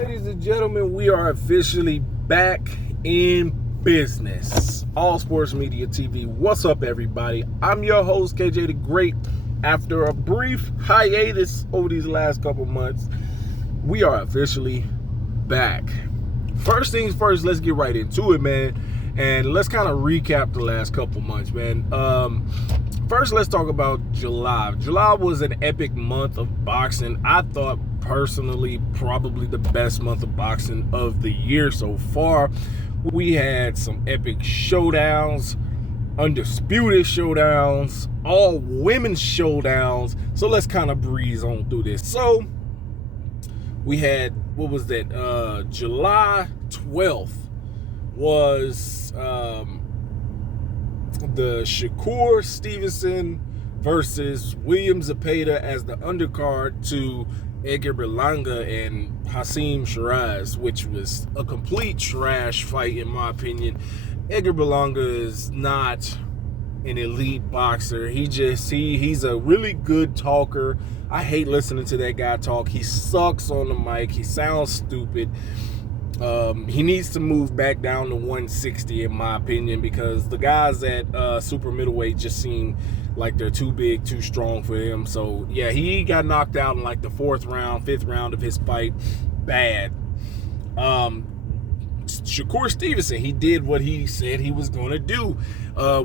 Ladies and gentlemen, we are officially back in business. All Sports Media TV. What's up, everybody? I'm your host, KJ the Great. After a brief hiatus over these last couple months, we are officially back. First things first, let's get right into it, man. And let's kind of recap the last couple months, man. First, let's talk about July. July was an epic month of boxing. I thought personally probably the best month of boxing of the year so far. We had some epic showdowns, undisputed showdowns, all women's showdowns. So let's kind of breeze on through this. So we had, what was that? July 12th was the Shakur Stevenson versus William Zepeda as the undercard to Edgar Berlanga and Hasim Shiraz, which was a complete trash fight in my opinion. Edgar Berlanga is not an elite boxer. He's a really good talker. I hate listening to that guy talk. He sucks on the mic. He sounds stupid. He needs to move back down to 160 in my opinion, because the guys at super middleweight just seem like they're too big, too strong for him. So yeah, he got knocked out in like the 4th round, 5th round of his fight. Bad. Shakur Stevenson, he did what he said he was going to do,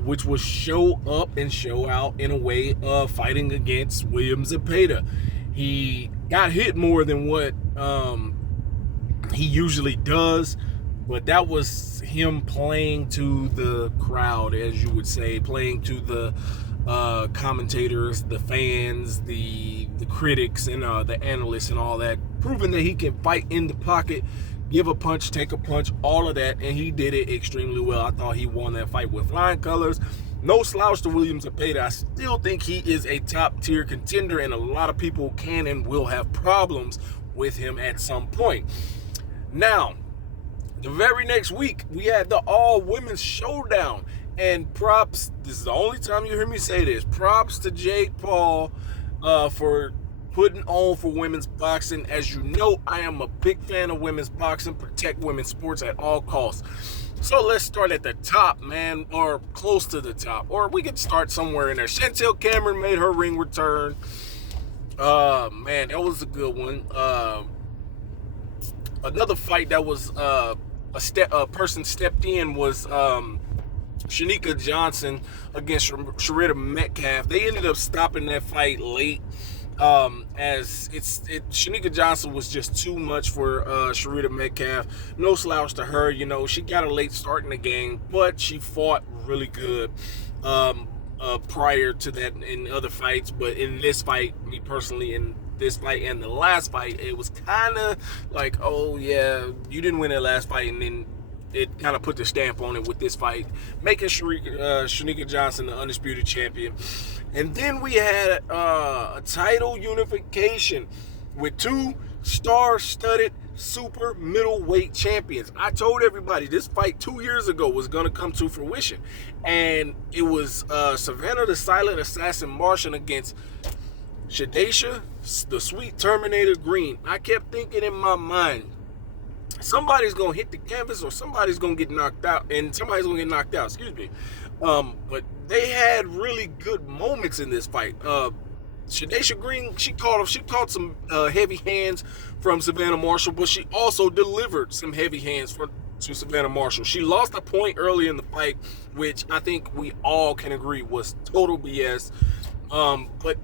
which was show up and show out in a way of fighting against William Zepeda. He got hit more than what he usually does, but that was him playing to the crowd, as you would say, playing to the commentators, the fans, the critics, and the analysts and all that, proving that he can fight in the pocket, give a punch, take a punch, all of that, and he did it extremely well. I thought he won that fight with flying colors. No slouch to William Zepeda. I still think he is a top-tier contender, and a lot of people can and will have problems with him at some point. Now, the very next week, we had the all-women's showdown. And props, this is the only time you hear me say this, props to Jake Paul for putting on for women's boxing. As you know, I am a big fan of women's boxing, protect women's sports at all costs. So let's start at the top, man, or close to the top. Or we could start somewhere in there. Chantel Cameron made her ring return. Man, that was a good one. Another fight that was a person stepped in was Shanika Johnson against Sharita Metcalf. They ended up stopping that fight late, as Shanika Johnson was just too much for Sharita Metcalf. No slouch to her, you know, she got a late start in the game, but she fought really good prior to that in other fights. But in this fight, me personally, in this fight and the last fight, it was kind of like, oh yeah, you didn't win that last fight, and then it kind of put the stamp on it with this fight, making Shanika Johnson the undisputed champion. And then we had a title unification with 2 star-studded super middleweight champions. I told everybody this fight 2 years ago was going to come to fruition, and it was Savannah the Silent Assassin Martian against Shadasha the Sweet Terminator Green. I kept thinking in my mind, somebody's gonna hit the canvas or somebody's gonna get knocked out, excuse me. But they had really good moments in this fight. Shadasha Green, she caught some heavy hands from Savannah Marshall, but she also delivered some heavy hands to Savannah Marshall. She lost a point early in the fight, which I think we all can agree was total BS. But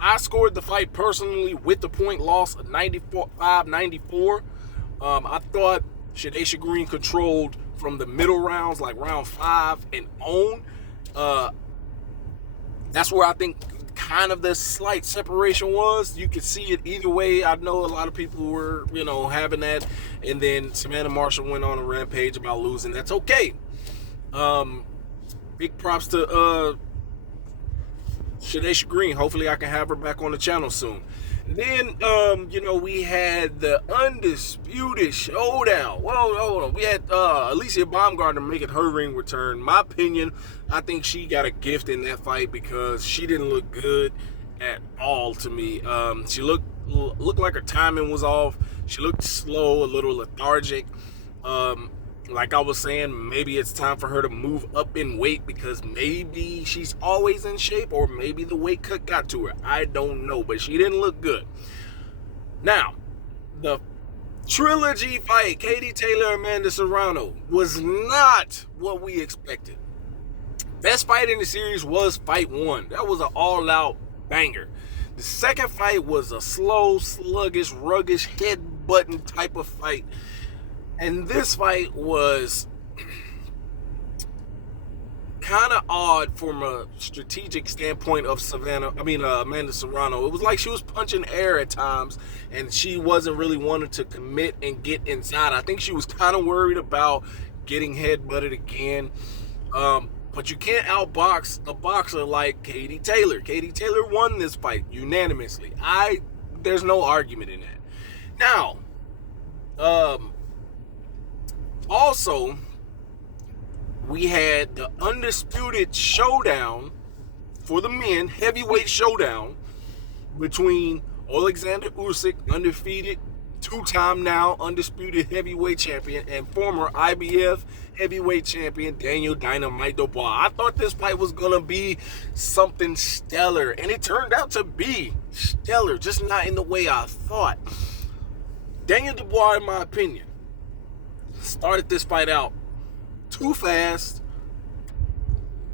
I scored the fight personally with the point loss of 95-94. I thought Shadasha Green controlled from the middle rounds, like round 5 and on. That's where I think kind of the slight separation was. You could see it either way. I know a lot of people were, having that. And then Savannah Marshall went on a rampage about losing. That's okay. Big props to Shadasha Green. Hopefully I can have her back on the channel soon. Then, we had the undisputed showdown. Well, hold on. We had Alicia Baumgartner making her ring return. My opinion, I think she got a gift in that fight because she didn't look good at all to me. She looked like her timing was off. She looked slow, a little lethargic. Like I was saying, maybe it's time for her to move up in weight because maybe she's always in shape, or maybe the weight cut got to her. I don't know, but she didn't look good. Now, the trilogy fight, Katie Taylor, Amanda Serrano, was not what we expected. Best fight in the series was fight 1. That was an all-out banger. The second fight was a slow, sluggish, ruggish, head-button type of fight. And this fight was kind of odd from a strategic standpoint of Amanda Serrano. It was like she was punching air at times, and she wasn't really wanting to commit and get inside. I think she was kind of worried about getting head-butted again. But you can't outbox a boxer like Katie Taylor. Katie Taylor won this fight unanimously. There's no argument in that. Now, also, we had the undisputed showdown for the men, heavyweight showdown between Alexander Usyk, undefeated, two-time now undisputed heavyweight champion, and former IBF heavyweight champion Daniel Dynamite Dubois. I thought this fight was gonna be something stellar, and it turned out to be stellar, just not in the way I thought. Daniel Dubois, in my opinion, started this fight out too fast,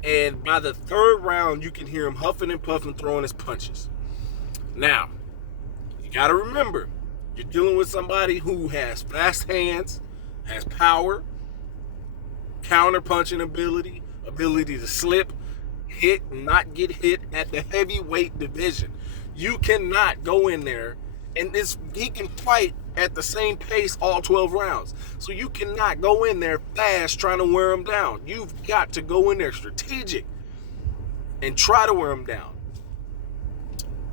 and by the third round, you can hear him huffing and puffing, throwing his punches. Now, you gotta remember, you're dealing with somebody who has fast hands, has power, counter-punching ability to slip, hit, not get hit at the heavyweight division. You cannot go in there, and he can fight at the same pace all 12 rounds. So you cannot go in there fast trying to wear him down. You've got to go in there strategic and try to wear him down.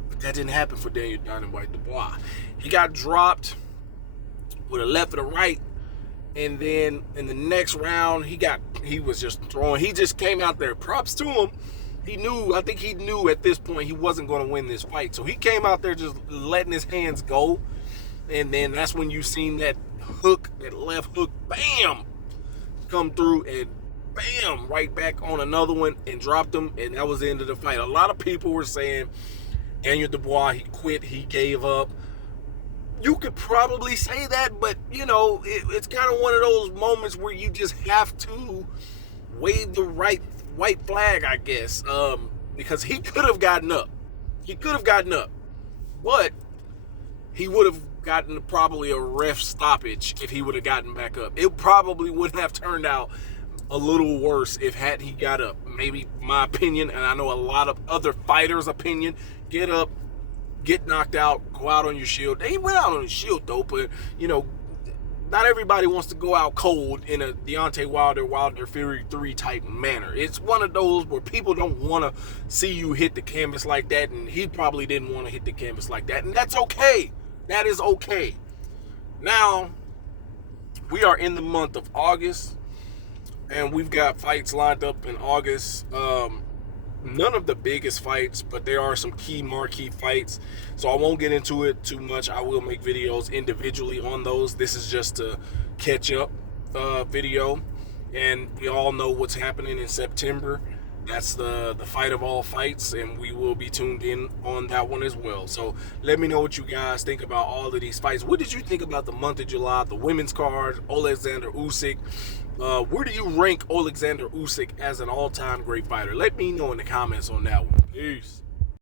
But that didn't happen for Daniel Dynamite Dubois. He got dropped with a left and a right, and then in the next round, he was just throwing. He just came out there. Props to him. I think he knew at this point he wasn't going to win this fight. So he came out there just letting his hands go. And then that's when you seen that hook, that left hook, bam, come through, and bam, right back on another one and dropped him. And that was the end of the fight. A lot of people were saying Daniel Dubois, he quit, he gave up. You could probably say that, but, it's kind of one of those moments where you just have to wave the right white flag, I guess, because he could have gotten up. But he would have gotten probably a ref stoppage if he would have gotten back up. It probably would have turned out a little worse if he got up. Maybe my opinion, and I know a lot of other fighters' opinion, get up, get knocked out, go out on your shield. They went out on the shield though, but not everybody wants to go out cold in a Deontay Wilder Fury 3 type manner. It's one of those where people don't want to see you hit the canvas like that, and he probably didn't want to hit the canvas like that, and that's okay. That is okay. Now, we are in the month of August, and we've got fights lined up in August. None of the biggest fights, but there are some key marquee fights. So I won't get into it too much. I will make videos individually on those. This is just a catch up video. And we all know what's happening in September. That's the fight of all fights, and we will be tuned in on that one as well. So let me know what you guys think about all of these fights. What did you think about the month of July, the women's card, Alexander Usyk? Where do you rank Alexander Usyk as an all-time great fighter? Let me know in the comments on that one. Peace.